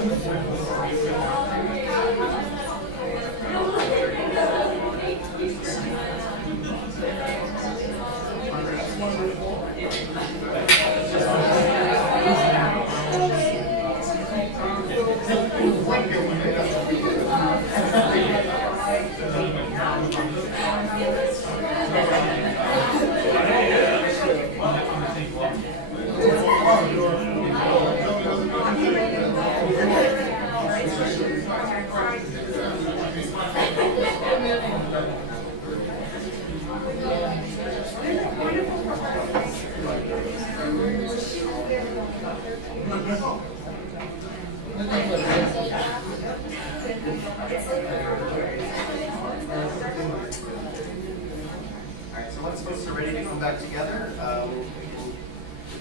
Alright, so once folks are ready to come back together,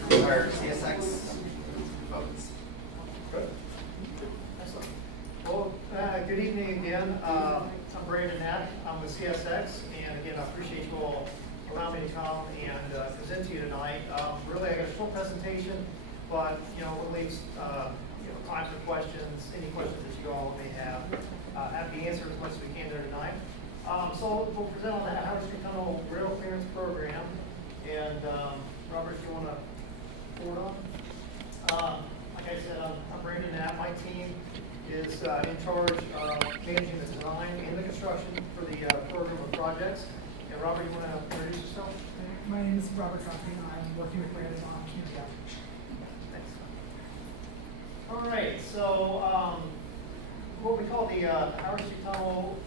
we'll our CSX votes. Good. Excellent. Well, good evening again. I'm Brandon Knapp. I'm with CSX, and again, I appreciate you all allowing me to come and present to you tonight. Really, I got a short presentation, but at least time for questions, any questions that you all may have. Happy to answer as much as we can there tonight. So we'll present on the Harwood Street Tunnel Rail Clearance Program, and Robert, if you want to forward on. Like I said, I'm Brandon Knapp. My team is in charge of managing the design and the construction for the program of projects. And Robert, you want to introduce yourself? My name is Robert Coffey, and I'm working with Brandon on Canada. Thanks. All right, so what we call the Harwood Street Tunnel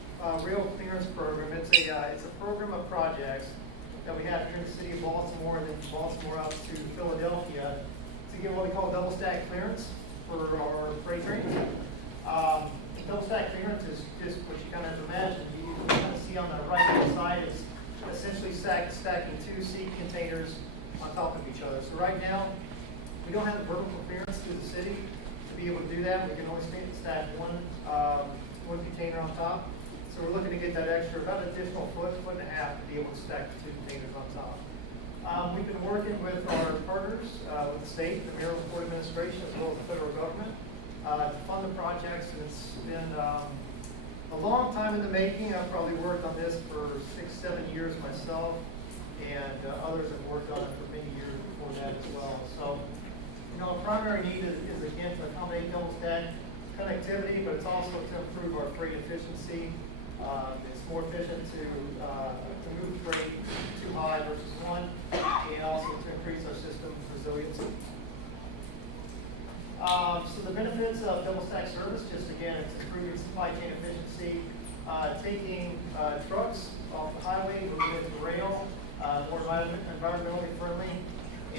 Rail Clearance Program. It's a program of projects that we have here in the city of Baltimore, and then from Baltimore out to Philadelphia to get what we call double stack clearance for our freight trains. Double stack clearance is just what you kind of imagine. You kind of see on the right hand side is essentially stacking two sea containers on top of each other. So right now, we don't have the vertical clearance through the city to be able to do that. We can only stack one container on top. So we're looking to get that extra, about an additional foot and a half to be able to stack the two containers on top. We've been working with our partners, with the state, the Maryland Port Administration, as well as the federal government, to fund the projects. And it's been a long time in the making. I've probably worked on this for 6-7 years myself, and others have worked on it for many years before that as well. So, a primary need is again to accommodate double stack connectivity, but it's also to improve our freight efficiency. It's more efficient to move freight too high versus one, and also to increase our system resiliency. So the benefits of double stack service, just again, it's improving supply chain efficiency, taking trucks off the highway, moving it to rail, more environmentally friendly,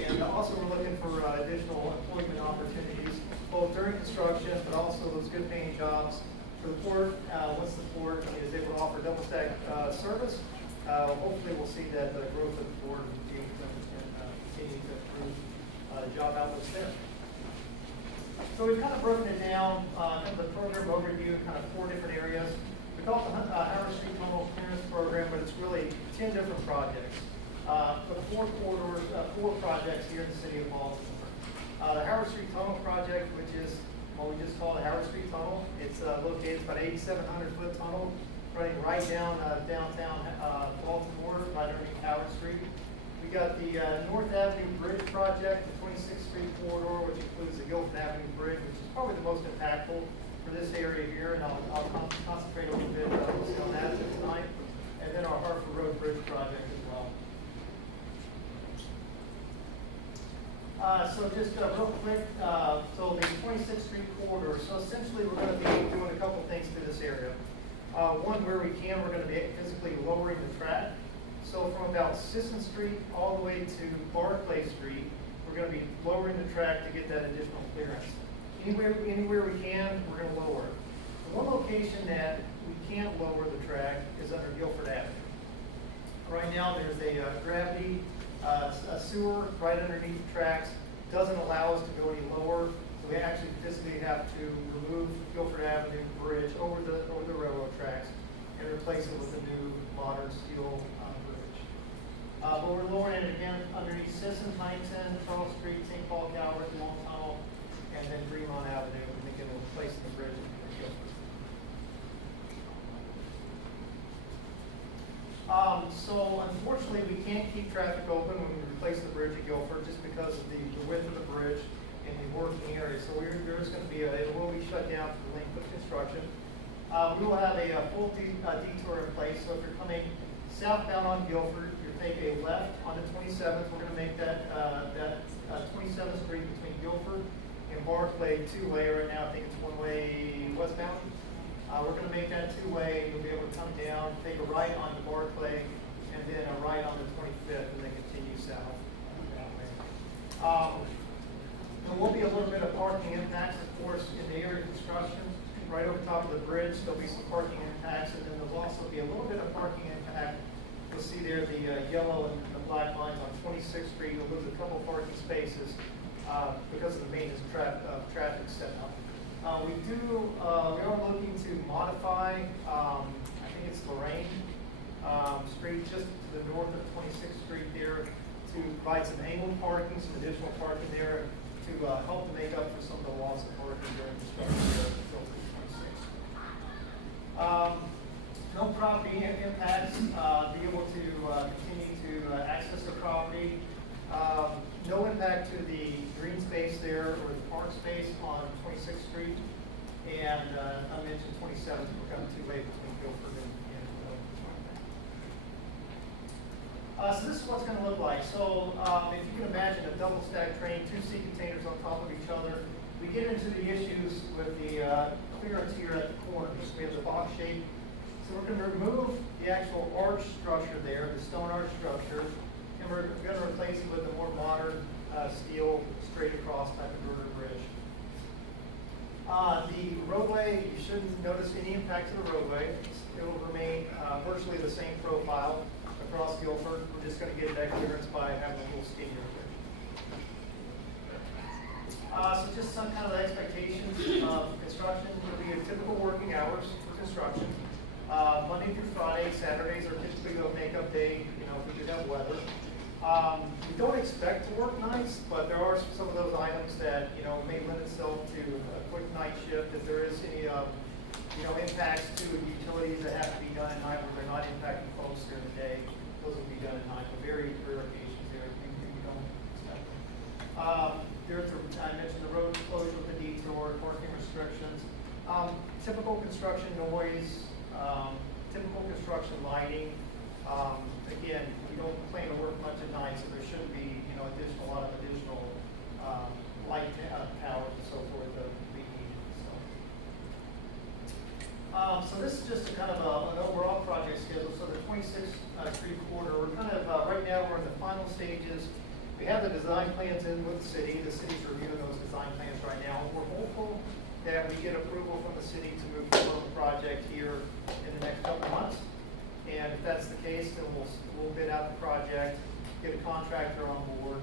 and also we're looking for additional employment opportunities, both during construction, but also those good paying jobs for the port. Once the port is able to offer double stack service, hopefully we'll see that the growth of the port and continue to improve job outlets there. So we've kind of broken it down, kind of the program overview, kind of 4 different areas. We call it the Harwood Street Tunnel Clearance Program, but it's really 10 different projects. For the 4 corridors, 4 projects here in the city of Baltimore. The Harwood Street Tunnel project, which is what we just call the Harwood Street Tunnel. It's located, it's about 8,700-foot tunnel running right down downtown Baltimore, right underneath Howard Street. We got the North Avenue Bridge project, the 26th Street corridor, which includes the Guilford Avenue Bridge, which is probably the most impactful for this area here, and I'll concentrate a little bit on that tonight. And then our Harwood Road Bridge project as well. So just real quick, so the 26th Street corridor, so essentially we're going to be doing a couple things to this area. One, where we can, we're going to be physically lowering the track. So from about Sisson Street all the way to Barclay Street, we're going to be lowering the track to get that additional clearance. Anywhere we can, we're going to lower it. The one location that we can't lower the track is under Guilford Avenue. Right now there's a gravity a sewer right underneath the tracks. Doesn't allow us to go any lower, so we actually physically have to remove Guilford Avenue Bridge over the railroad tracks and replace it with a new modern steel bridge. But we're lowering it again underneath Sisson, Huntington, Charles Street, St. Paul, Calvert, Long Tunnel, and then Fremont Avenue. We can replace So unfortunately, we can't keep traffic open when we replace the bridge at Guilford just because of the width of the bridge and the working area. So there's going to be it will be shut down for the length of construction. We will have a full detour in place. So if you're coming southbound on Guilford, you take a left on the 27th. We're going to make that 27th Street between Guilford and Barclay two-way. Right now, I think it's one-way westbound. We're going to make that two-way. You'll be able to come down, take a right onto Barclay, and then a right on the 25th, and then continue south that way. There will be a little bit of parking impacts, of course, in the area of construction. Right over top of the bridge, there'll be some parking impacts, and then there'll also be a little bit of parking impact. You'll see there the yellow and the black lines on 26th Street. You'll lose a couple parking spaces because of the maintenance traffic setup. We are looking to modify, I think it's Lorraine Street, just to the north of 26th Street there, to provide some angled parking, some additional parking there to help to make up for some of the loss of parking during construction there until 26th. No property impacts, be able to continue to access the property. No impact to the green space there or the park space on 26th Street. And I mentioned 27th, we're coming two-way between Guilford and so this is what's going to look like. So if you can imagine a double stack train, two sea containers on top of each other, we get into the issues with the clearance here at the corners. We have the box shape. So we're going to remove the actual arch structure there, the stone arch structure, and we're going to replace it with a more modern steel straight across type of girder bridge. The roadway, you shouldn't notice any impact to the roadway. It will remain virtually the same profile across Guilford. We're just going to get that clearance by having a little skinnier bridge. So just some kind of expectations of construction. Will be a typical working hours for construction. Monday through Friday, Saturdays are typically the makeup day, if we do have weather. We don't expect to work nights, but there are some of those items that, may lend itself to a quick night shift. If there is any, impacts to utilities that have to be done at night where they're not impacting folks during the day, those will be done at night. But very rare occasions there, we don't expect them. I mentioned the road closure with the detour, parking restrictions, typical construction noise, typical construction lighting. Again, we don't plan to work much at night, so there shouldn't be, a lot of additional light towers and so forth that would be needed. So this is just a kind of an overall project schedule. So the 26th Street corridor, we're kind of right now we're in the final stages. We have the design plans in with the city. The city's reviewing those design plans right now. We're hopeful that we get approval from the city to move forward with the project here in the next couple of months. And if that's the case, then we'll bid out the project, get a contractor on board,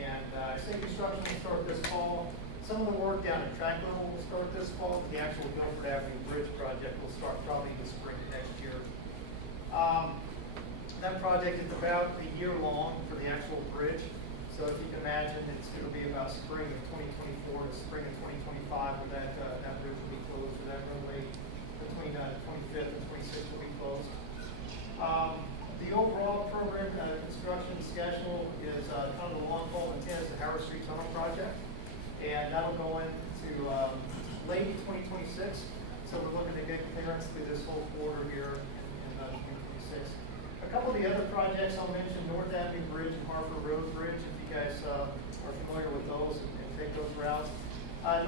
and say construction will start this fall. Some of the work down at track level will start this fall, but the actual Guilford Avenue Bridge project will start probably in the spring of next year. That project is about a year long for the actual bridge. So if you can imagine, it'll be about spring of 2024 to spring of 2025 where that bridge will be closed, or that roadway between 25th and 26th will be closed. The overall program construction schedule is kind of the long haul intent is the Harwood Street Tunnel project, and that'll go into late 2026. So we're looking to get clearance through this whole quarter here in 2026. A couple of the other projects I'll mention: North Avenue Bridge and Harwood Road Bridge. If you guys are familiar with those and take those routes.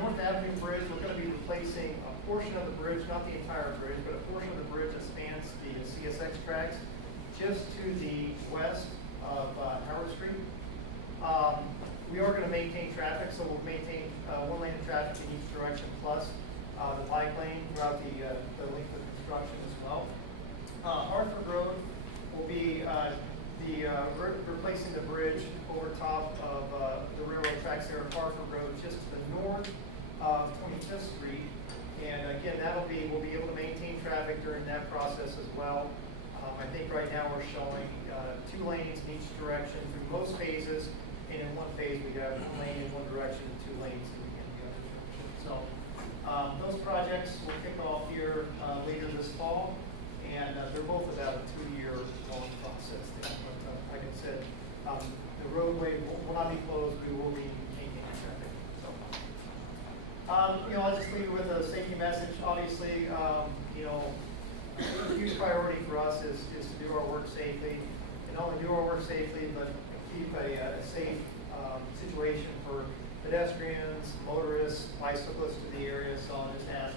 North Avenue Bridge, we're going to be replacing a portion of the bridge, not the entire bridge, but a portion of the bridge that spans the CSX tracks just to the west of Harwood Street. We are going to maintain traffic, so we'll maintain one lane of traffic in each direction, plus the bike lane throughout the length of construction as well. Hartford Road will be replacing the bridge over top of the railroad tracks there at Hartford Road, just to the north of 25th Street. And again, we'll be able to maintain traffic during that process as well. I think right now we're showing 2 lanes in each direction through most phases, and in one phase we have 1 lane in one direction and 2 lanes in the other direction. So those projects will kick off here later this fall, and they're both about a 2-year long process. roadway will not be closed, we will be maintaining traffic, so. I'll just leave you with a safety message. Obviously, a huge priority for us is to do our work safely. And not only do our work safely, but keep a safe situation for pedestrians, motorists, bicyclists to the area. So I'll just ask,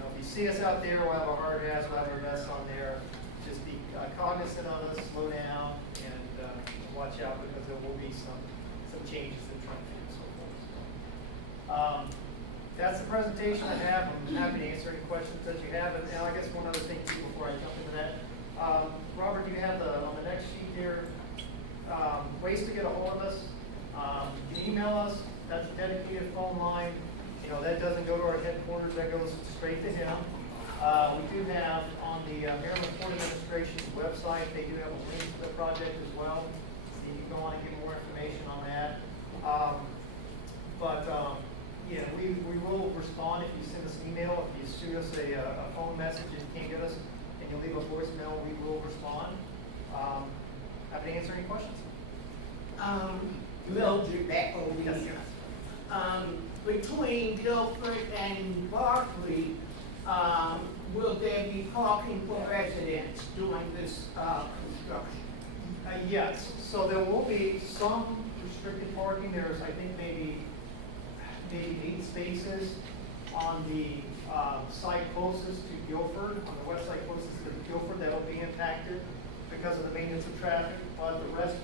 if you see us out there, we'll have our hard hats, we'll have our vests on there. Just be cognizant of us, slow down, and watch out because there will be some changes in traffic and so forth. So, that's the presentation I have. I'm happy to answer any questions that you have. And I guess one other thing too before I jump into that. Robert, you have on the next sheet here, ways to get a hold of us. You can email us. That's a dedicated phone line. That doesn't go to our headquarters. That goes straight to him. We do have on the Maryland Port Administration's website, they do have a link to the project as well. So you can go on and get more information on that. Yeah, we will respond if you send us an email. If you shoot us a phone message and you can't get us, and you leave a voicemail, we will respond. Happy to answer any questions. Mildred back over Yes, here. sir. Between Guilford and Barkley, will there be parking for residents during this construction? Yes, so there will be some restricted parking. There's, I think, maybe 8 spaces on the site closest to Guilford, on the west side closest to Guilford, that will be impacted because of the maintenance of traffic, but the rest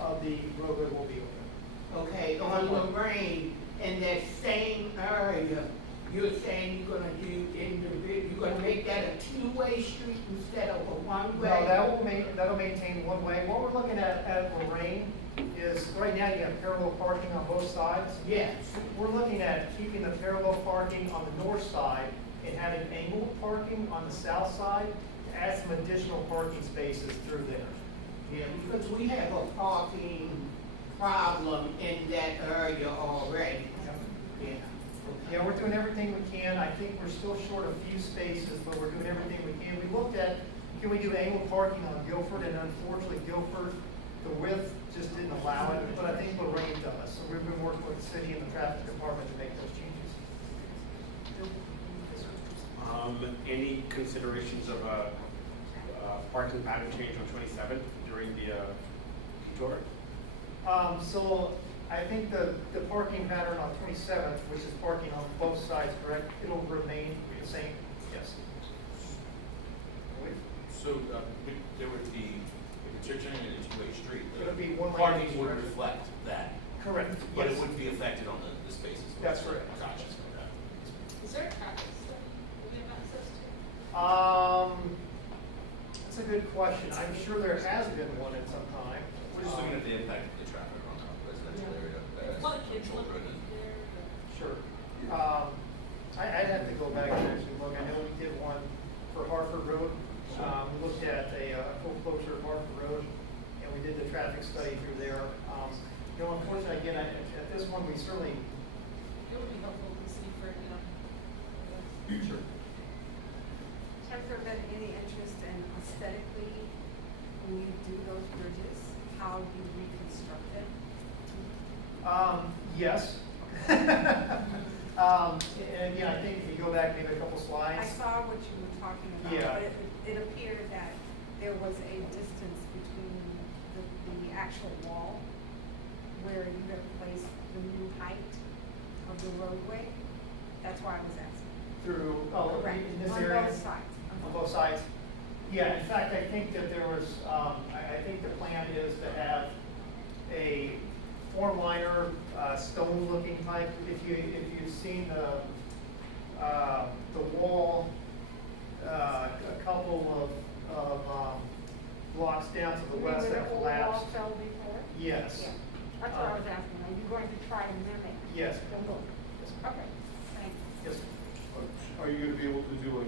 of the roadway will be open. Okay, on Lorraine, in that same area, you're saying you're gonna do you're gonna make that a two-way street instead of a one-way? No, that'll maintain one way. What we're looking at Lorraine is, right now you have parallel parking on both sides. Yes. We're looking at keeping the parallel parking on the north side and having angled parking on the south side to add some additional parking spaces through there. Yeah, because we have a parking problem in that area already. Yeah. Yeah, we're doing everything we can. I think we're still short a few spaces, but we're doing everything we can. We looked at, can we do angled parking on Guilford, and unfortunately Guilford, the width just didn't allow it, but I think Lorraine does. So we've been working with the city and the traffic department to make those changes. Any considerations of a parking pattern change on 27 during the tour? So I think the parking pattern on 27th, which is parking on both sides, correct? It'll remain the same, yes. So there would be, if you're turning it into a street, It'll be one lane parking each would direction. reflect that, Correct, but yes. it wouldn't be affected on the spaces. That's correct. Gotcha. Is there a traffic study we have access to? That's a good question. I'm sure there has been one at some time. We're just looking at the impact of the traffic on the residential area. A lot of kids children living there. Sure. I'd have to go back and actually look. I know we did one for Harford Road. We looked at a full closure of Harford Road, and we did the traffic study through there. Unfortunately, again, at this one, we certainly. It would be helpful to see for, Sure. Has there been any interest in aesthetically, when you do those bridges, how you reconstruct them? Yes. And again, I think if you go back maybe a couple I slides. saw what you were talking about, Yeah. but it appeared that there was a distance between the actual wall where you have placed the new height of the roadway. That's why I was asking. Through, Correct. in this On area? both sides. On both sides? Yeah, in fact, I think that there was, I think the plan is to have a form liner, stone looking type. If you've seen the wall, a couple of blocks down to the You mean west where that the old collapsed. wall fell before? Yes. Yeah. That's what I was asking. Are you going to try to mimic? Yes. The look? Okay, thank you. Yes. Are you gonna be able to do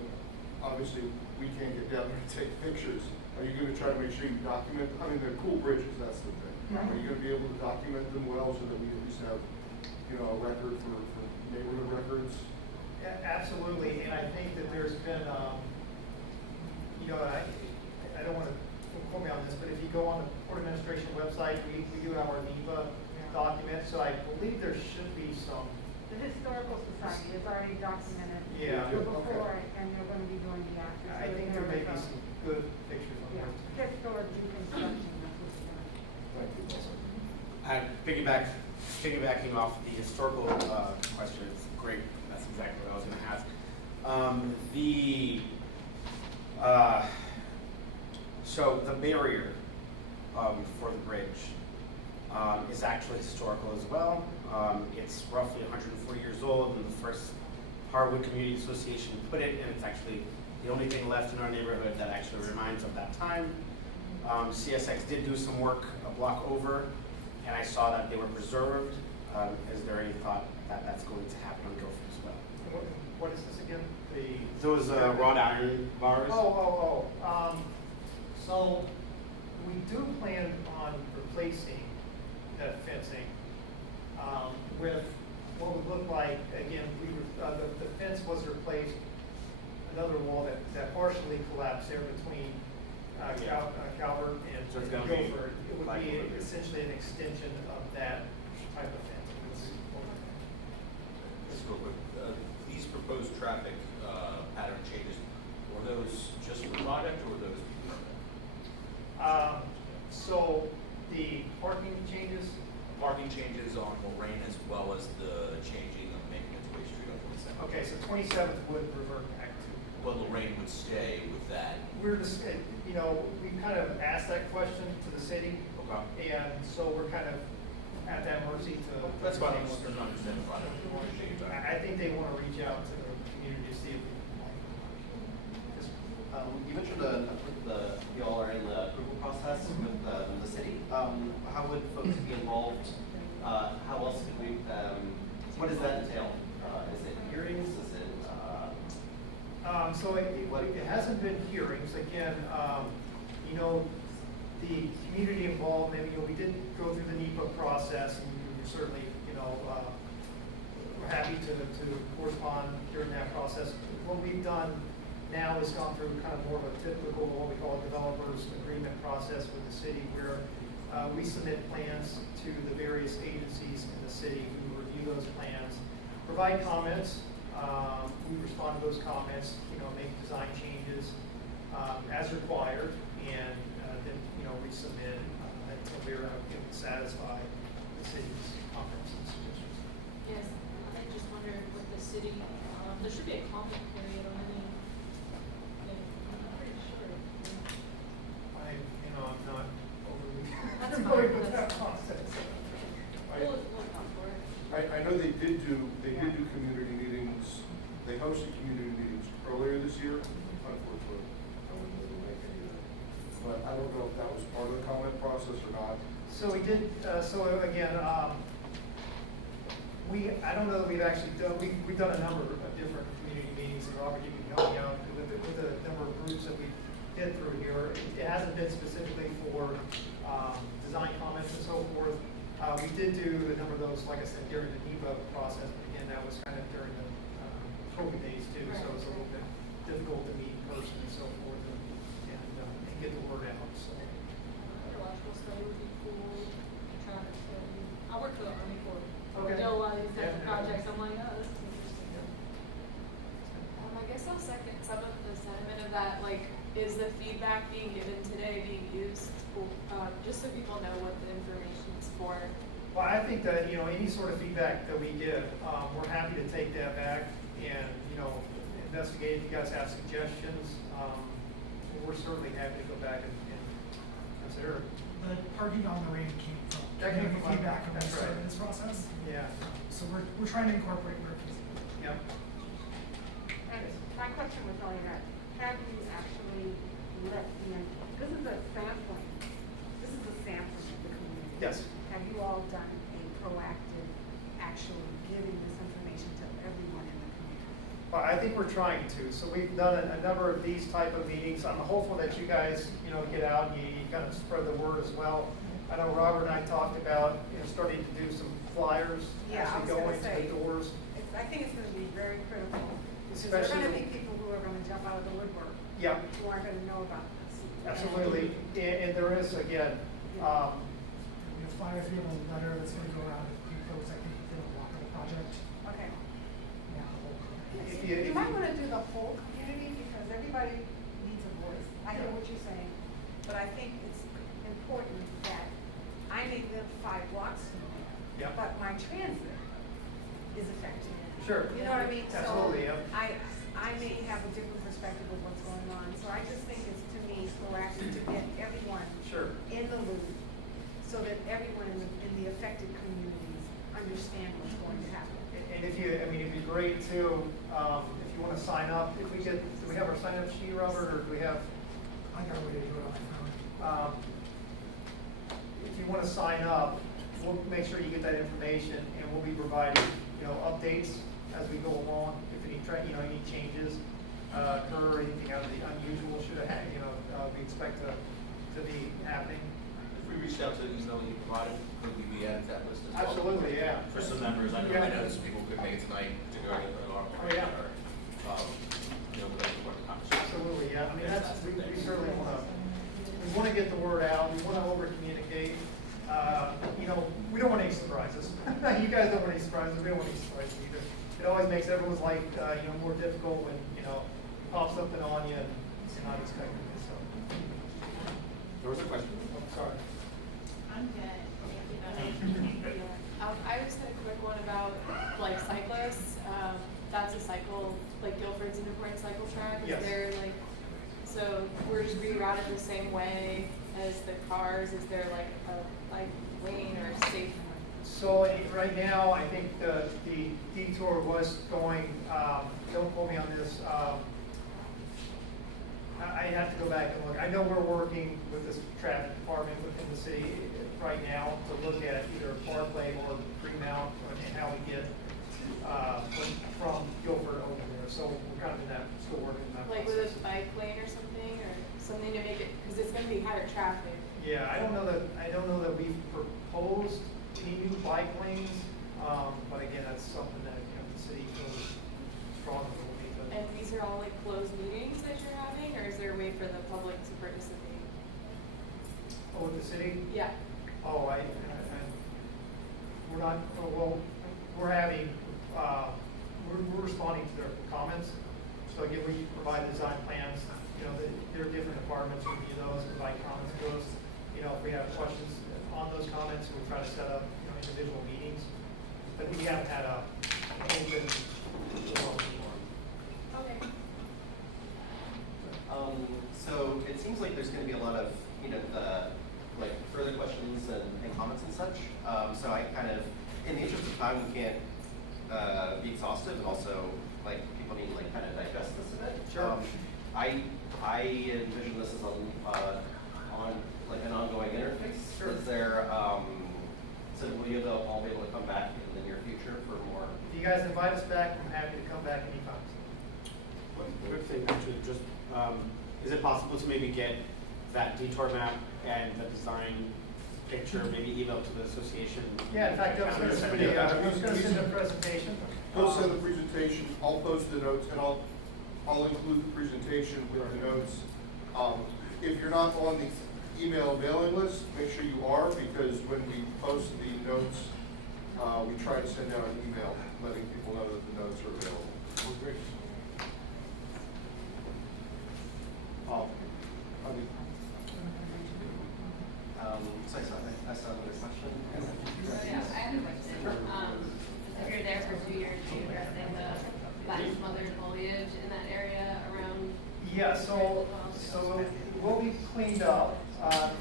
obviously, we can't get down there and take pictures. Are you gonna try to make sure you document, I mean, they're cool bridges, that's the thing. Are you gonna be able to document them well so that we at least have, a record for neighborhood records? Yeah, absolutely, and I think that there's been, I don't want to quote me on this, but if you go on the Port Administration website, we do have our NEPA document, so I believe there should be some. The Historical Society has already documented Yeah. the before, and they're gonna be doing the after. I think there may be some good pictures on Yeah, there. historic reconstruction, that's what's doing. Thank you. And piggybacking off the historical question, it's great, that's exactly what I was gonna ask. So the barrier for the bridge is actually historical as well. It's roughly 140 years old, and the first Harwood Community Association put it, and it's actually the only thing left in our neighborhood that actually reminds of that time. CSX did do some work a block over, and I saw that they were preserved. Is there any thought that that's going to happen on Guilford as well? What is this again? The. Those wrought iron bars? So we do plan on replacing that fencing with what would look like, again, the fence was replaced, another wall that partially collapsed there between Calvert and So it's gonna be Guilford. It would like be what it is. essentially an extension of that type of fence. Just real quick, these proposed traffic pattern changes, were those just for product or were those? So the parking changes, Parking changes on Lorraine as well as the changing of Maintenance Way Street on 27th. okay, so 27th would revert back to. But Lorraine would stay with that. We're just, we kind of asked that question to the city, Okay. and so we're kind of at that mercy to. That's fine, I'm just understanding fine. Appreciate your time. I think they want to reach out to the community to see if. You mentioned you all are in the approval process with the city. How would folks be involved? How else could we, what does that entail? Is it hearings? Is it, So it hasn't been hearings, again, the community involvement, we did go through the NEPA process, and we were certainly, we're happy to correspond during that process. What we've done now is gone through kind of more of a typical, what we call a developers agreement process with the city, where we submit plans to the various agencies in the city who review those plans, provide comments, we respond to those comments, make design changes as required, and then, resubmit until we're satisfied the city's comments and suggestions. Yes, I just wondered with the city, there should be a comment period on any, I'm pretty sure. I'm not overly That's familiar fine, with that that's- process. We'll look out for it. I know they did do community meetings, they hosted community meetings earlier this year, unfortunately. I wasn't able to make any of that. But I don't know if that was part of the comment process or not. So we did, so again, I don't know that we've actually done, we've done a number of different community meetings, and Robert, you can help me out with the number of groups that we've been through here. It hasn't been specifically for design comments and so forth. We did do a number of those, like I said, during the NEPA process, but again, that was kind of during the COVID days too, so it's a little bit difficult to meet in person and so forth and get the word out, so. Archaeological study would be cool, traffic study. I worked for the Army Corps. Okay. We do a lot of these types of Yeah. projects, I'm like, oh, this is interesting. I guess I'll second some of the sentiment of that, like, is the feedback being given today being used, just so people know what the information is for? Well, I think that, any sort of feedback that we get, we're happy to take that back and, investigate. If you guys have suggestions, we're certainly happy to go back and consider. The parking on the range came from. That came from feedback when we that's right. started this process. Yeah. So we're trying to incorporate where feasible. Yep. And my question was only that, have you actually let this is a sampling of the community. Yes. Have you all done a proactive, actually giving this information to everyone in the community? Well, I think we're trying to. So we've done a number of these type of meetings. I'm hopeful that you guys, get out and you kind of spread the word as well. I know Robert and I talked about, starting to do some flyers, Yeah, I actually was gonna going to say. the doors. I think it's gonna be very critical, because there are gonna Especially- be people who are gonna jump out of the woodwork, Yeah. who aren't gonna know about this. Absolutely, and there is, again, We have flyers, we have a letter that's gonna go around to people, I think, for the walkable project. Okay. Yeah, the whole If company. you- You might wanna do the whole community, because everybody needs a voice. I hear what you're saying, but I think it's important that I may live 5 blocks from there. Yep. But my transit is affected. Sure. You know what I mean? Absolutely, So yep. I may have a different perspective of what's going on, so I just think it's, to me, proactive to get everyone Sure. in the loop, so that everyone in the affected communities understand what's going to happen. And if you, I mean, it'd be great too, if you wanna sign up, if we get, do we have our sign up sheet, Robert, or do we have? I got a way to do it on my phone. If you wanna sign up, we'll make sure you get that information, and we'll be providing, updates as we go along. If any, any changes, occur, or anything out of the unusual should have, we expect to be happening. If we reached out to the email you provided, could we be added to that list as well? Absolutely, yeah. For some members, I Yeah. know some people could make it tonight to go to our, Oh, yeah. but that's important conversation. Absolutely, yeah, I mean, we certainly wanna get the word out, we wanna over communicate. We don't want any surprises. You guys don't want any surprises, we don't want any surprises either. It always makes everyone's life, more difficult when, you pop something on you and you're not expecting it, so. There was a question. I'm sorry. I'm good. I just had a quick one about like cyclists. That's a cycle, like Guilford's an important cycle track. Yes. Is there like, so we're just rerouted the same way as the cars? Is there like a bike lane or a safe? So right now, I think the detour was going, don't quote me on this, I have to go back and look. I know we're working with this traffic department within the city right now to look at either Parkway or Fremont and how we get from Guilford over there. So we're kind of in that, still working in that Like process. with a bike lane or something to make it, because it's going to be higher traffic. Yeah, I don't know that we've proposed any new bike lanes, but again, that's something that, the city feels strongly will be. And these are all like closed meetings that you're having, or is there a way for the public to participate? Oh, with the city? Yeah. Oh, we're not, well, we're having, we're responding to their comments. So again, we provide design plans, there are different departments, review those, provide comments to us. If we have questions on those comments, we try to set up, individual meetings. But we haven't had a open forum. Okay. So it seems like there's gonna be a lot of, further questions and comments and such. So I kind of, in the interest of time, we can't, be exhaustive, and also, people need to, kind of digest this a bit. Sure. I envision this as an ongoing interface. Sure. Is there, so will you all be able to come back in the near future for more? If you guys invite us back, I'm happy to come back anytime. One quick thing, actually, just, is it possible to maybe get that detour map and the design picture, maybe email to the association? Yeah, in fact, I was gonna send a presentation. He'll send the presentation, I'll post the notes, and I'll include the presentation with the notes. If you're not on the email mailing list, make sure you are, because when we post the notes, we try to send out an email letting people know that the notes are available. Oh, great. So I saw another question. Yeah, I have a question. If you're there for 2 years, are you addressing the black smothered foliage in that area around? Yeah, so we'll be cleaned up,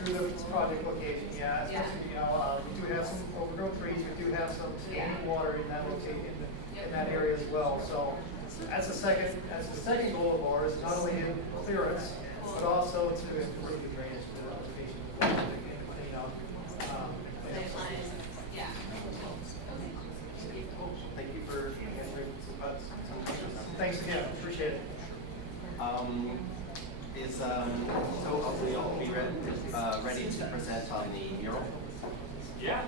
through the project location, yeah. Especially, we do have some overgrown trees, we do have some standing water in that location, in that area as well. So that's the second goal of ours, not only in clearance, but also to improve the drainage to the location and clean up. Yeah. Thank you for answering some questions. Thanks again, appreciate it. So hopefully y'all will be ready to present on the mural? Yeah.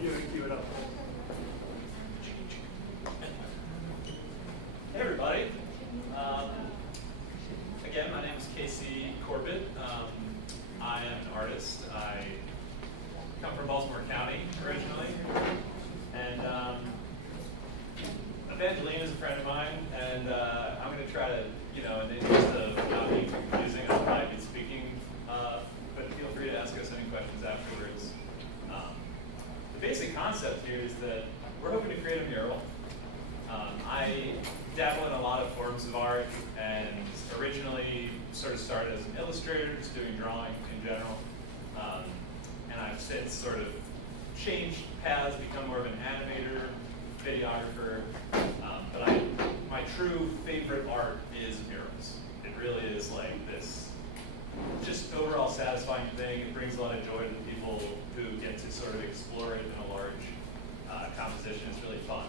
You cue it up. Hey everybody. from Baltimore County originally, and Evangeline is a friend of mine, and I'm going to try to, in the interest of not being too confusing, I'll probably be speaking, but feel free to ask us any questions afterwards. The basic concept here is that we're hoping to create a mural. I dabble in a lot of forms of art, and originally sort of started as an illustrator, just doing drawing in general. And I've since sort of changed paths, become more of an animator, videographer. But my true favorite art is murals. It really is like this just overall satisfying thing. It brings a lot of joy to the people who get to sort of explore it in a large composition. It's really fun.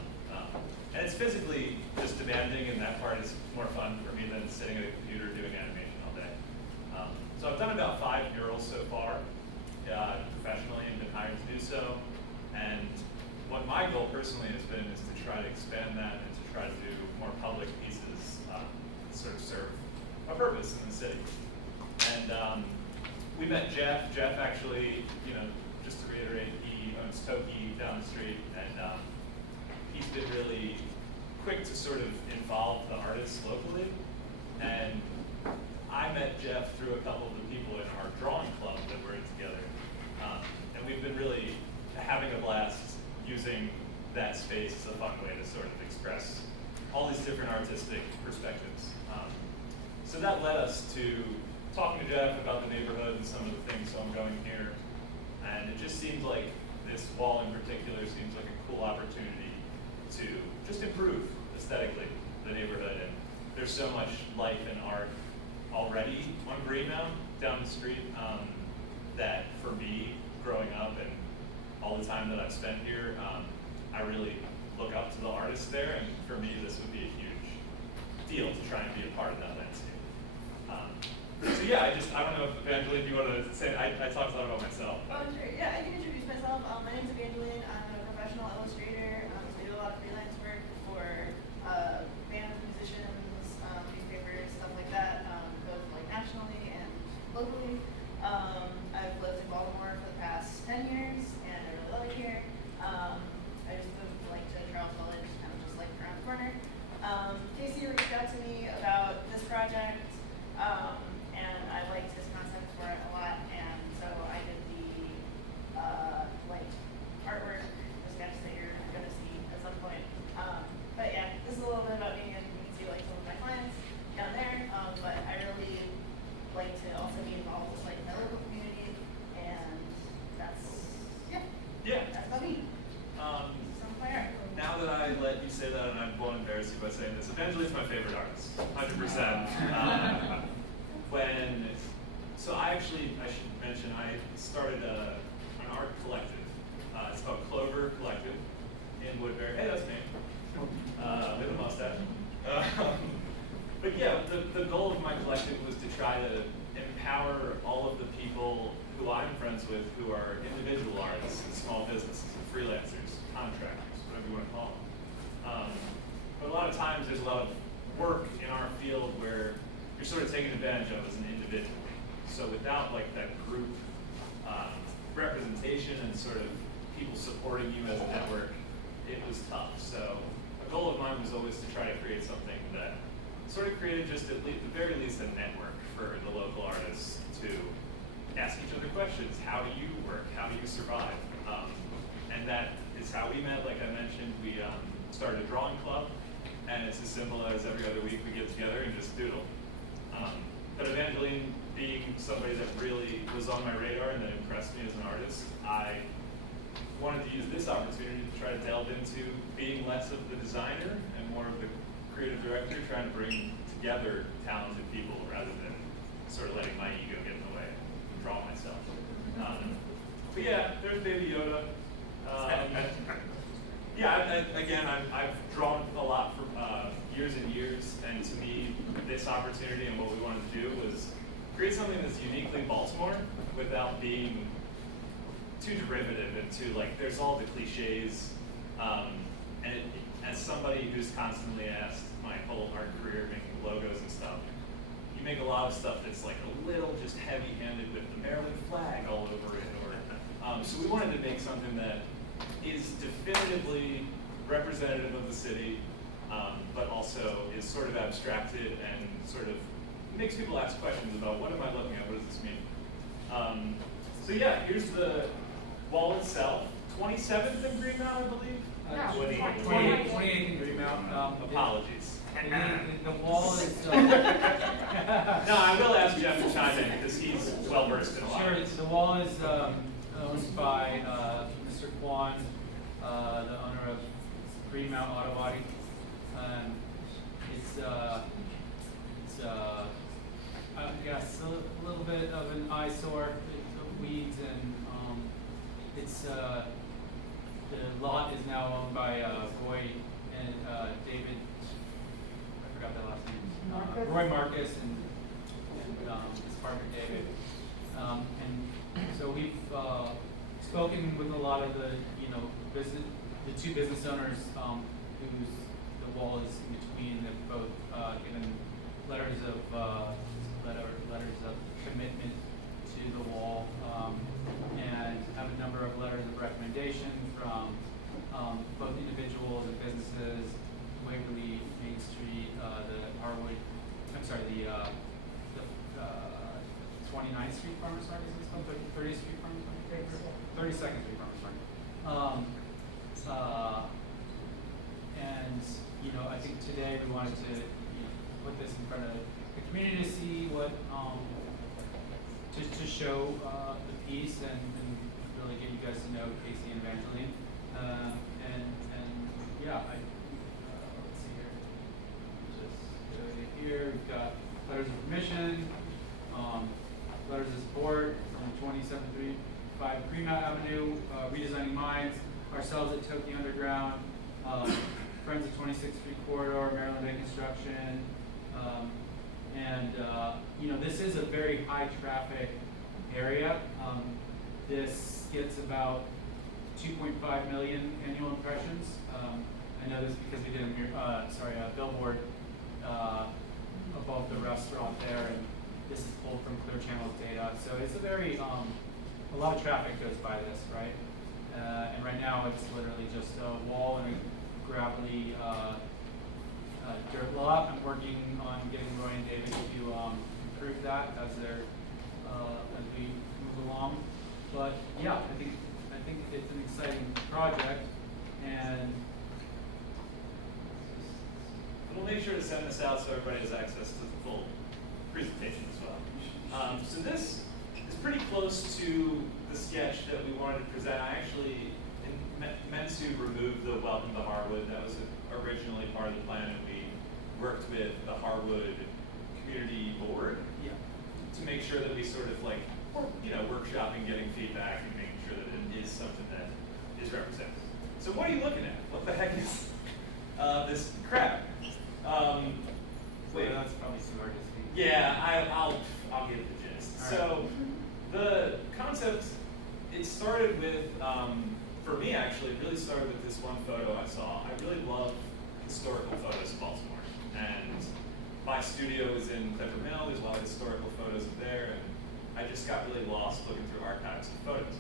And it's physically just demanding, and that part is more fun for me than sitting at a computer doing animation all day. So I've done about 5 murals so far, professionally, and been hired to do so. And what my goal personally has been is to try to expand that and to try to do more public pieces that sort of serve a purpose in the city. And we met Jeff. Jeff actually, just to reiterate, he owns Toki down the street, and he's been really quick to sort of involve the artists locally. And I met Jeff through a couple of the people in our drawing club that we're in together. And we've been really having a blast using that space as a fun way to sort of express all these different artistic perspectives. So that led us to talking to Jeff about the neighborhood and some of the things ongoing here. And it just seemed like this wall in particular seems like a cool opportunity to just improve aesthetically the neighborhood. And there's so much life and art already on Greenmount down the street that for me, growing up and all the time that I've spent here, I really look up to the artists there, and for me this would be a huge deal to try and be a part of that landscape. So yeah, I don't know if Evangeline, do you want to say, I talked a lot about myself. Oh, sure. Yeah, I can introduce myself. My name is Evangeline. I'm a professional illustrator. So I do a lot of freelance work for bands, musicians, newspapers, stuff like that, both like nationally and locally. I've lived in Baltimore for the past 10 years, and I really love it here. I just moved to Charles College, kind of just around the corner. Casey reached out to me about this project, and I liked his concept for it a lot, and so I did the artwork, the sketch that you're going to see at some point. But yeah, this is a little bit about me, and you can see some of my clients down there. But I really like to also be involved with my local community, and that's that's about me. Some of my art. Now that I let you say that, and I won't embarrass you by saying this, Evangeline's my favorite artist, 100%. So I should mention, I started an art collective. It's called Clover Collective in Woodbury. Hey, that's me. With a mustache. But yeah, the goal of my collective was to try to empower all of the people who I'm friends with who are individual artists and small businesses and freelancers, contractors, whatever you want to call them. But a lot of times there's a lot of work in our field where you're sort of taken advantage of as an individual. So without that group representation and sort of people supporting you as a network, it was tough. So a goal of mine was always to try to create something that sort of created just at the very least a network for the local artists to ask each other questions. How do you work? How do you survive? And that is how we met. Like I mentioned, we started a drawing club, and it's as simple as every other week we get together and just doodle. But Evangeline being somebody that really was on my radar and that impressed me as an artist, I wanted to use this opportunity to try to delve into being less of the designer and more of the creative director, trying to bring together talented people rather than sort of letting my ego get in the way and draw myself. But yeah, there's Baby Yoda. I've drawn a lot for years and years, and to me, this opportunity and what we wanted to do was create something that's uniquely Baltimore without being too derivative and too there's all the cliches. As somebody who's constantly asked my whole art career making logos and stuff, you make a lot of stuff that's a little just heavy-handed with the Maryland flag all over it, or So we wanted to make something that is definitively representative of the city, but also is sort of abstracted and sort of makes people ask questions about what am I looking at, what does this mean? So yeah, here's the wall itself, 27th and Greenmount, I believe? 28th and Greenmount. Apologies. The wall is. No, I will ask Jeff to chime in because he's well versed in a lot. Sure, the wall is owned by Mr. Kwan, the owner of Greenmount Auto Body. It's I guess a little bit of an eyesore, of weeds, and it's the lot is now owned by Roy and David. I forgot their last names. Roy Marcus and his partner David. And so we've spoken with a lot of the the two business owners whose the wall is in between. They've both given letters of commitment to the wall, and have a number of letters of recommendation from both individuals and businesses, Waverly, Main Street, the Harwood, I'm sorry, the 29th Street Farmers Market, is this one? 30th Street Farmers Market? 32nd Street Farmers Market. And, I think today we wanted to, put this in front of the community to see what, to show the piece and really get you guys to know Casey and Evangeline. And yeah, let's see here. Just go here, we've got letters of permission, letters of support from 2735 Greenmount Avenue, Redesigning Minds, ourselves at Tokyo Underground, Friends of 26th Street Corridor, Maryland Bay Construction, and this is a very high traffic area. This gets about 2.5 million annual impressions. I know this because we did a billboard above the restaurant there, and this is pulled from Clear Channel's data. So it's a very, a lot of traffic goes by this, right? And right now it's literally just a wall and a gravelly dirt lot. I'm working on getting Roy and David to improve that as we move along. But yeah, I think it's an exciting project, and we'll make sure to send this out so everybody has access to the full presentation as well. So this is pretty close to the sketch that we wanted to present. I actually meant to remove the Welcome to Harwood. That was originally part of the plan, and we worked with the Harwood Community Board to make sure that we sort of workshopping, getting feedback, and making sure that it is something that is represented. So what are you looking at? What the heck is this crap? Wait, that's probably some hard to see. Yeah, I'll get the gist. All So the concept, it started with, for me actually, it really started with this one photo I saw. I really love historical photos of Baltimore. And my studio is in Clifford Mill. There's a lot of historical photos up there. And I just got really lost looking through archives of photos.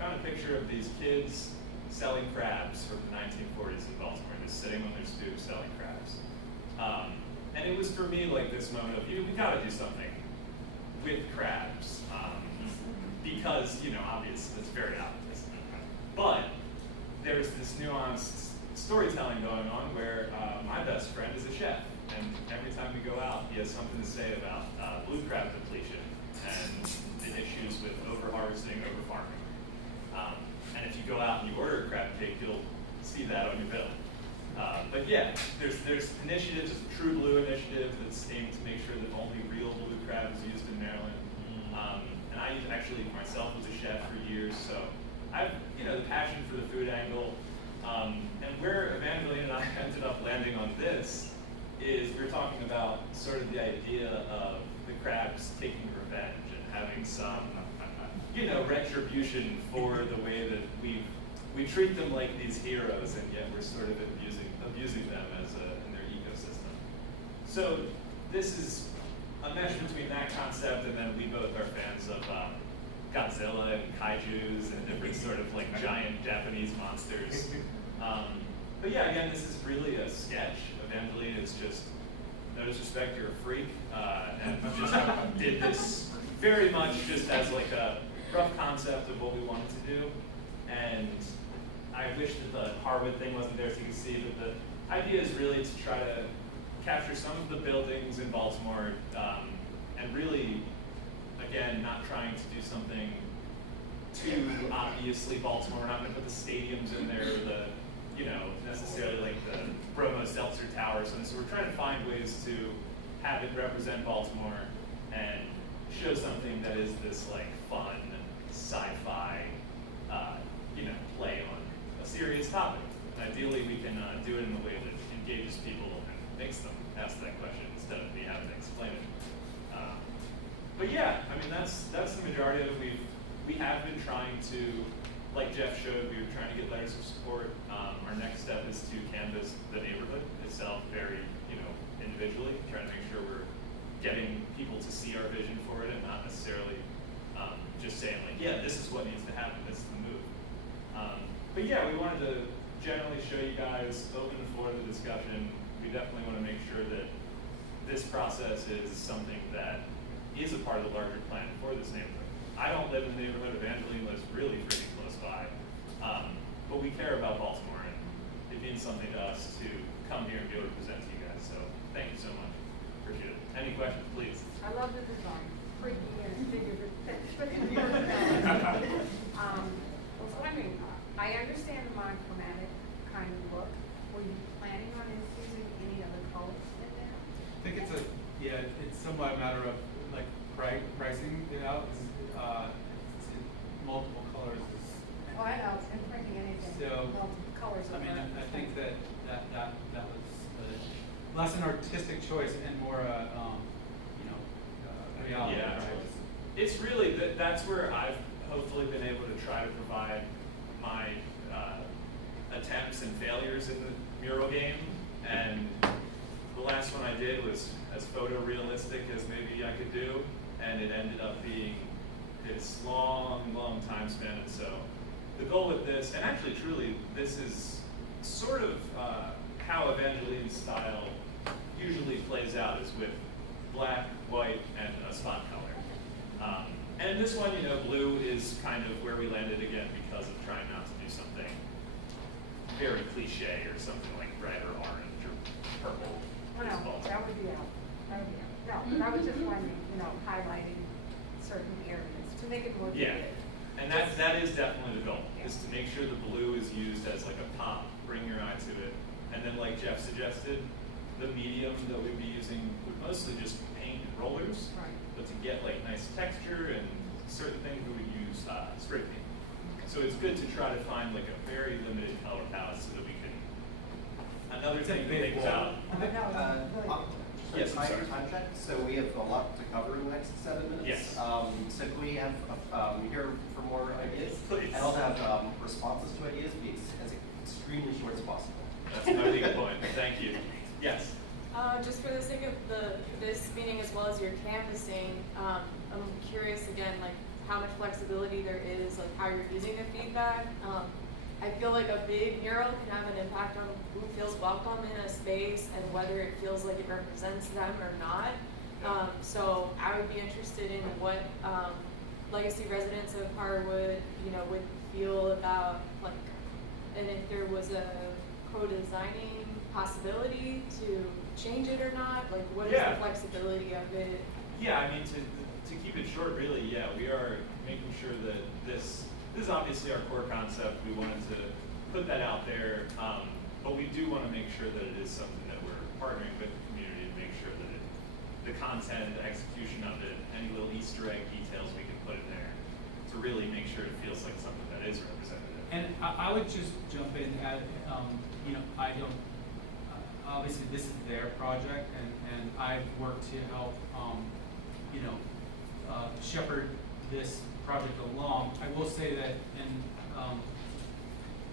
Found a picture of these kids selling crabs from the 1940s in Baltimore, just sitting on their stoop selling crabs. And it was for me like this moment of, we gotta do something with crabs. Because, obvious, it's very obvious. But there's this nuanced storytelling going on where my best friend is a chef. And every time we go out, he has something to say about blue crab depletion and the issues with over-harvesting, over-farming. And if you go out and you order a crab cake, you'll see that on your bill. But yeah, there's initiatives, there's a True Blue initiative that's aimed to make sure that only real blue crab is used in Maryland. And I actually myself was a chef for years, so I've, the passion for the food angle. And where Evangeline and I ended up landing on this is we're talking about sort of the idea of the crabs taking revenge and having some, retribution for the way that we treat them like these heroes, and yet we're sort of abusing them in their ecosystem. So this is a mesh between that concept, and then we both are fans of Godzilla and kaijus and different sort of like giant Japanese monsters. But yeah, again, this is really a sketch. Evangeline is just, no disrespect, you're a freak, and just did this very much just as like a rough concept of what we wanted to do. And I wish that the Harwood thing wasn't there so you can see, but the idea is really to try to capture some of the buildings in Baltimore, and really, again, not trying to do something too obviously Baltimore. We're not going to put the stadiums in there, or the, you know, necessarily like the Bromo Seltzer Tower or something. So we're trying to find ways to have it represent Baltimore and show something that is this like fun sci-fi, you know, play on a serious topic. And ideally, we can do it in a way that engages people and makes them ask that question instead of me having to explain it. But yeah, I mean that's the majority of it. We have been trying to, like Jeff showed, we were trying to get letters of support. Our next step is to canvass the neighborhood itself very, you know, individually, trying to make sure we're getting people to see our vision for it and not necessarily just saying like, yeah, this is what needs to happen, this is the move. But yeah, we wanted to generally show you guys, open the floor to the discussion. We definitely want to make sure that this process is something that is a part of the larger plan for this neighborhood. I don't live in the neighborhood. Evangeline lives really pretty close by. But we care about Baltimore, and it means something to us to come here and be able to present to you guys. So thank you so much. Appreciate it. Any questions, please? I love the design, freaky and figure I was wondering, I understand the monochromatic kind of look. Were you planning on infusing any other colors in there? I think it's somewhat a matter of like pricing it out. It's in multiple colors. Oh, I know, it's imprinting anything, So, multiple colors. I mean, I think that was less an artistic choice and more a, you know, reality. Yeah, Right? it's really, that's where I've hopefully been able to try to provide my attempts and failures in the mural game. And the last one I did was as photorealistic as maybe I could do, and it ended up being this long time span. And so the goal with this, and actually truly, this is sort of how Evangeline's style usually plays out, is with black, white, and a spot color. And this one, you know, blue is kind of where we landed again because of trying not to do something very cliche or something like red or orange or purple. Oh, no, that would be out. That would be out. No, but I was just wondering, you know, highlighting certain areas to make it more Yeah, vivid. and that is definitely the goal, is to make sure the blue is used as like a pop, bring your eye to it. And then like Jeff suggested, the medium that we'd be using would mostly just paint and rollers. Right. But to get like nice texture and certain things, we would use spray paint. So it's good to try to find like a very limited color palette so that we can. Another thing to think about. Yes, I'm sorry. Time check, so we have a lot to cover in the next 7 minutes. Yes. So can we have, hear for more ideas? Please. And also have responses to ideas be as extremely short as possible. That's my legal point. Thank you. Yes. Just for the sake of this meeting as well as your canvassing, I'm curious again, like how much flexibility there is, like how you're using the feedback. I feel like a big mural can have an impact on who feels welcome in a space and whether it feels like it represents them or not. So I would be interested in what legacy residents of Harwood, you know, would feel about like, and if there was a co-designing possibility to change it or not, like what is Yeah. the flexibility of it? Yeah, I mean, to keep it short, really, yeah, we are making sure that this is obviously our core concept. We wanted to put that out there, but we do want to make sure that it is something that we're partnering with the community to make sure that the content, the execution of it, any little Easter egg details we can put in there to really make sure it feels like something that is representative. And I would just jump in at, you know, I don't, obviously this is their project and I've worked to help, you know, shepherd this project along. I will say that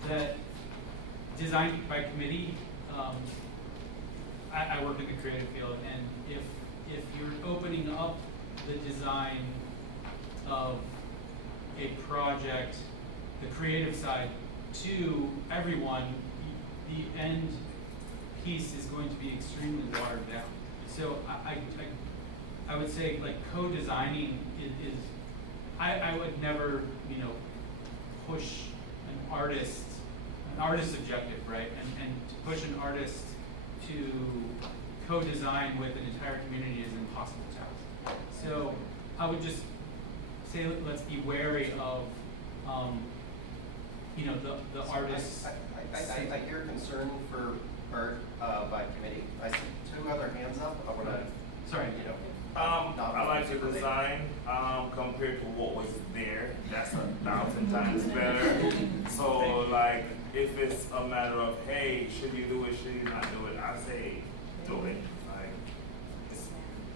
that design by committee, I work in the creative field, and if you're opening up the design of a project, the creative side, to everyone, the end piece is going to be extremely watered down. So I would say like co-designing is I would never, you know, push an artist's objective, right? And to push an artist to co-design with an entire community is an impossible task. So I would just say let's be wary of, you know, the artists. I hear concern for art by committee. I see 2 other hands up. I want to, Sorry. you know. I like the design compared to what was there. That's 1,000 times better. So like, if it's a matter of, hey, should you do it, should you not do it? I say do it. Like,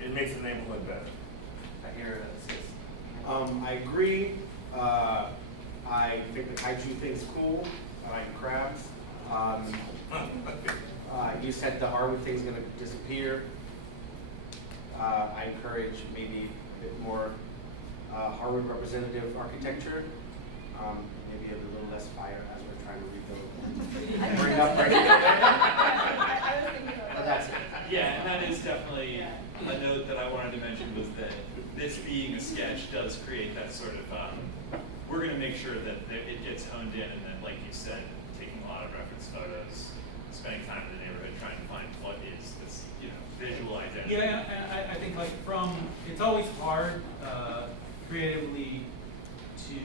it makes the neighborhood better. I hear it. I agree. I think the kaiju thing's cool. I like crabs. You said the Harwood thing's gonna disappear. I encourage maybe a bit more Harwood representative architecture. Maybe a little less fire as we're trying to rebuild. Bring up I was thinking about But that. that's it. Yeah, and that is definitely a note that I wanted to mention was that this being a sketch does create that sort of, we're gonna make sure that it gets honed in and then, like you said, taking a lot of reference photos, spending time in the neighborhood trying to find what is this, you know, visual identity. Yeah, and I think like it's always hard creatively to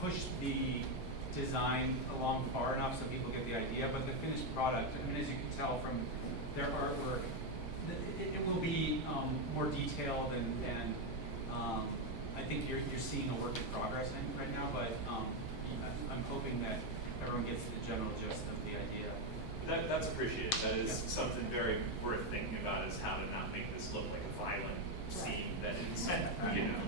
push the design along far enough so people get the idea, but the finished product, I mean, as you can tell from their artwork, it will be more detailed and I think you're seeing a work in progress right now, but I'm hoping that everyone gets the general gist of the idea. That's appreciated. That is something very worth thinking about, is how to not make this look like a violent scene that is, you know,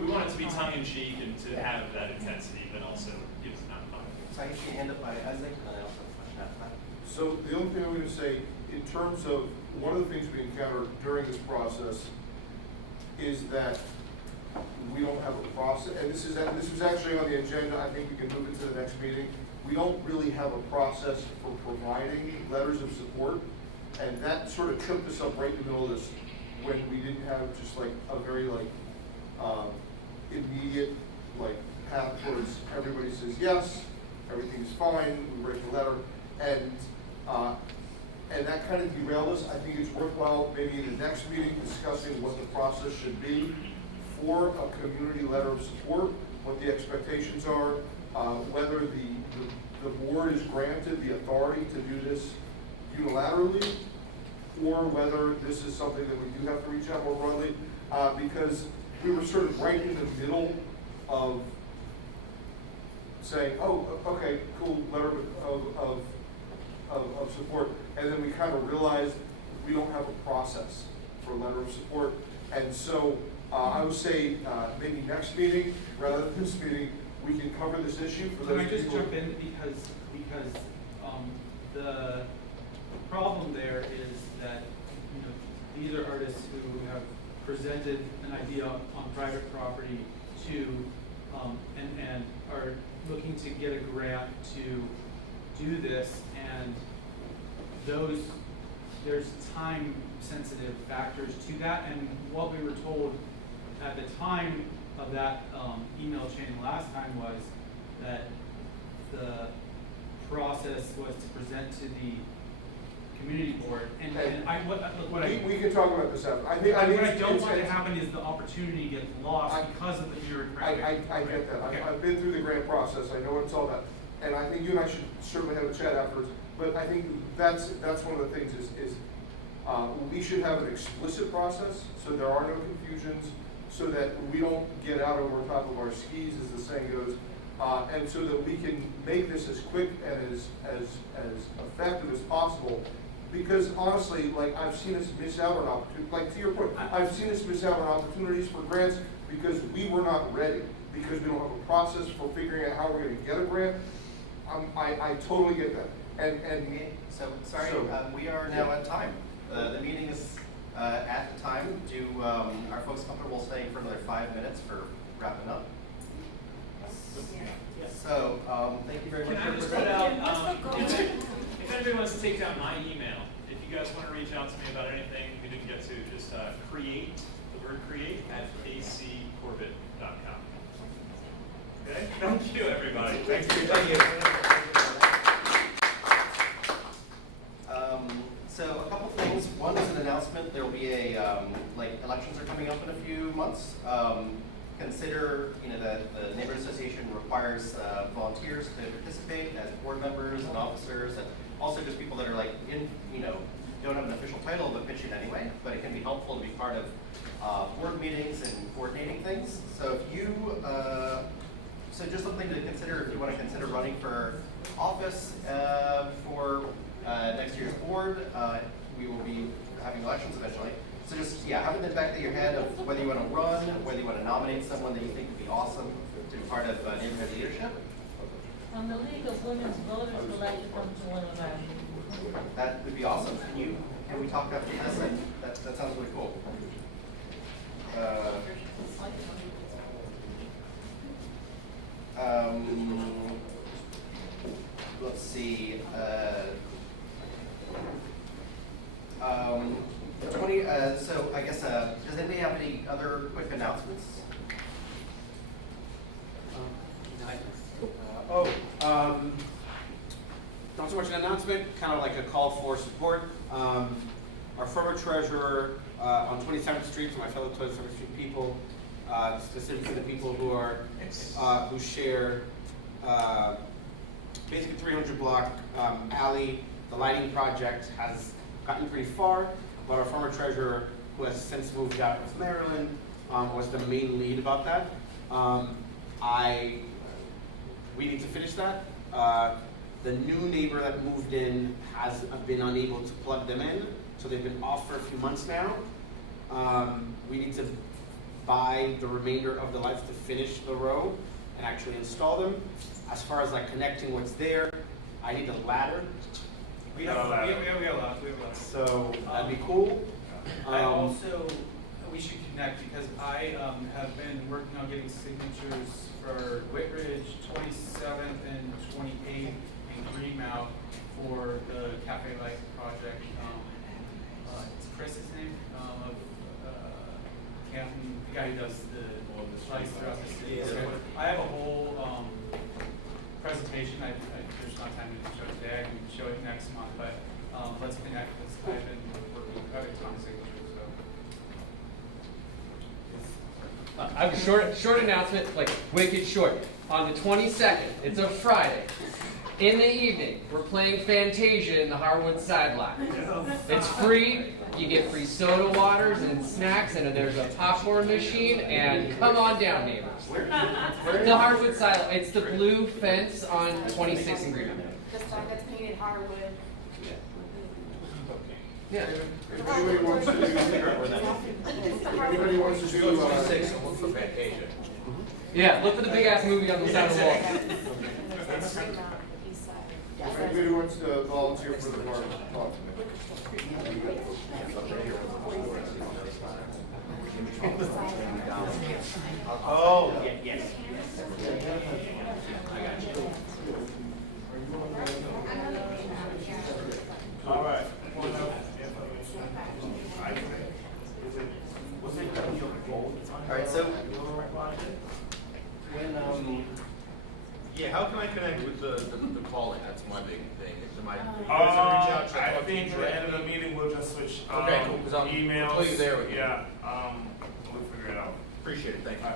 we want it to be tongue-in-cheek and to have that intensity, but also gives not violent. So I see hand up by Isaac, and I also have a question after that. So the only thing I'm going to say, in terms of, one of the things we encountered during this process is that we don't have a process, and this was actually on the agenda. I think we can move it to the next meeting. We don't really have a process for providing letters of support, and that sort of tripped us up right in the middle of this when we didn't have just like a very like immediate like path towards everybody says yes, everything's fine, we write the letter, and that kind of derailed us. I think it's worthwhile maybe in the next meeting discussing what the process should be for a community letter of support, what the expectations are, whether the board is granted the authority to do this unilaterally, or whether this is something that we do have to reach out more broadly, because we were sort of right in the middle of saying, oh, okay, cool, letter of support, and then we kind of realized we don't have a process for a letter of support, and so I would say maybe next meeting, rather than this meeting, we can cover this issue for those Can I just people. jump in because the problem there is that, you know, these are artists who have presented an idea on private property to and are looking to get a grant to do this, and there's time sensitive factors to that, and what we were told at the time of that email chain last time was that the process was to present to the community board, and We can talk about this after. what I don't want to happen is the opportunity gets lost because of the bureaucratic. I get that. Okay. I've been through the grant process. I know what it's all about. And I think you and I should certainly have a chat afterwards. But I think that's one of the things is we should have an explicit process so there are no confusions, so that we don't get out over top of our skis, as the saying goes, and so that we can make this as quick and as effective as possible. Because honestly, like, I've seen us miss out on opportunities, like to your point, I've seen us miss out on opportunities for grants because we were not ready, because we don't have a process for figuring out how we're gonna get a grant. I totally get that. We are now at time. The meeting is at the time. Are folks comfortable staying for another 5 minutes for wrapping up? So, thank you very much Can I for just put presenting. out, if anybody wants to take down my email, if you guys want to reach out to me about anything we didn't get to, just create, the word create, @accorbett.com. Okay? Thank you, everybody. Thanks for your time. So a couple things. One is an announcement. There will be a, elections are coming up in a few months. Consider, that the neighborhood association requires volunteers to participate as board members and officers, and also just people that are don't have an official title but pitch in anyway. But it can be helpful to be part of board meetings and coordinating things. So if you, so just something to consider if you want to consider running for office for next year's board. We will be having elections eventually. So just, have it in the back of your head of whether you want to run, whether you want to nominate someone that you think would be awesome to be part of neighborhood leadership. The League of Women's Voters would like to come to one of our meetings. That would be awesome. Can we talk after this? And that sounds really cool. Let's see. 20. So I guess. Does anybody have any other quick announcements? Not so much an announcement, kind of like a call for support. Our former treasurer on 27th Street, to my fellow 27th Street people, specifically the people who are who share basically 300 block alley. The lighting project has gotten pretty far, but our former treasurer, who has since moved out of Maryland, was the main lead about that. We need to finish that. The new neighbor that moved in has been unable to plug them in, so they've been off for a few months now. We need to buy the remainder of the lights to finish the row and actually install them. As far as connecting what's there, I need a ladder. We have a lot. So that'd be cool. I also, we should connect because I have been working on getting signatures for Whitridge, 27th and 28th, and Greenmount for the Cafe Light project. It's Chris's name, Canton, the guy who does the lights throughout the city. So I have a whole presentation. There's not time to show today. I can show it next month, but let's connect. I've been working a ton of signatures. I have a short announcement, wicked short. On the 22nd, it's a Friday. In the evening, we're playing Fantasia in the Harwood sideline. It's free. You get free soda waters and snacks, and there's a popcorn machine. And come on down, neighbors. The Harwood sideline. It's the blue fence on 26th and Greenmount. The sign that's painted Harwood. Yeah. If anybody wants to do, anybody wants to do, for Fantasia. Yeah, look for the big ass movie on the side of the wall. if anybody wants to volunteer for the park, talk to me. Oh, yes. I got you. All right. All right. So Yeah, how can I connect with the calling? That's my big thing. Am I I think at the end of the meeting we'll just switch okay, cool, because I'll emails. put you there with you. Yeah, we'll figure it out. Appreciate it, thank you.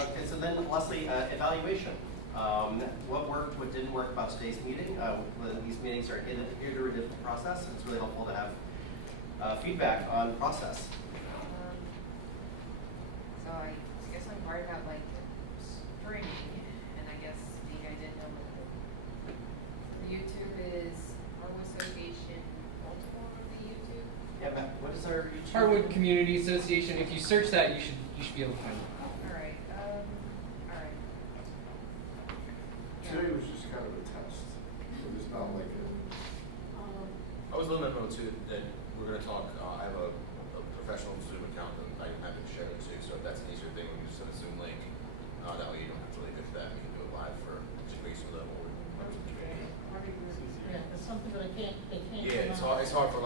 okay. So then, lastly, evaluation. What worked, what didn't work about today's meeting. These meetings are an iterative process. It's really helpful to have feedback on the process. So I guess I'm worried about spring, and I guess you guys didn't know what the YouTube is Harwood Association multiple on the YouTube. Yeah, Matt, what is our YouTube? Harwood Community Association. If you search that, you should be able to find it. Alright, alright. Today was just kind of a test, so it's not like a. I was letting them know too that we're going to talk. I have a professional Zoom account that I'm happy to share it too. So if that's an easier thing, we can just send a Zoom link. That way you don't have to really get to that. hard for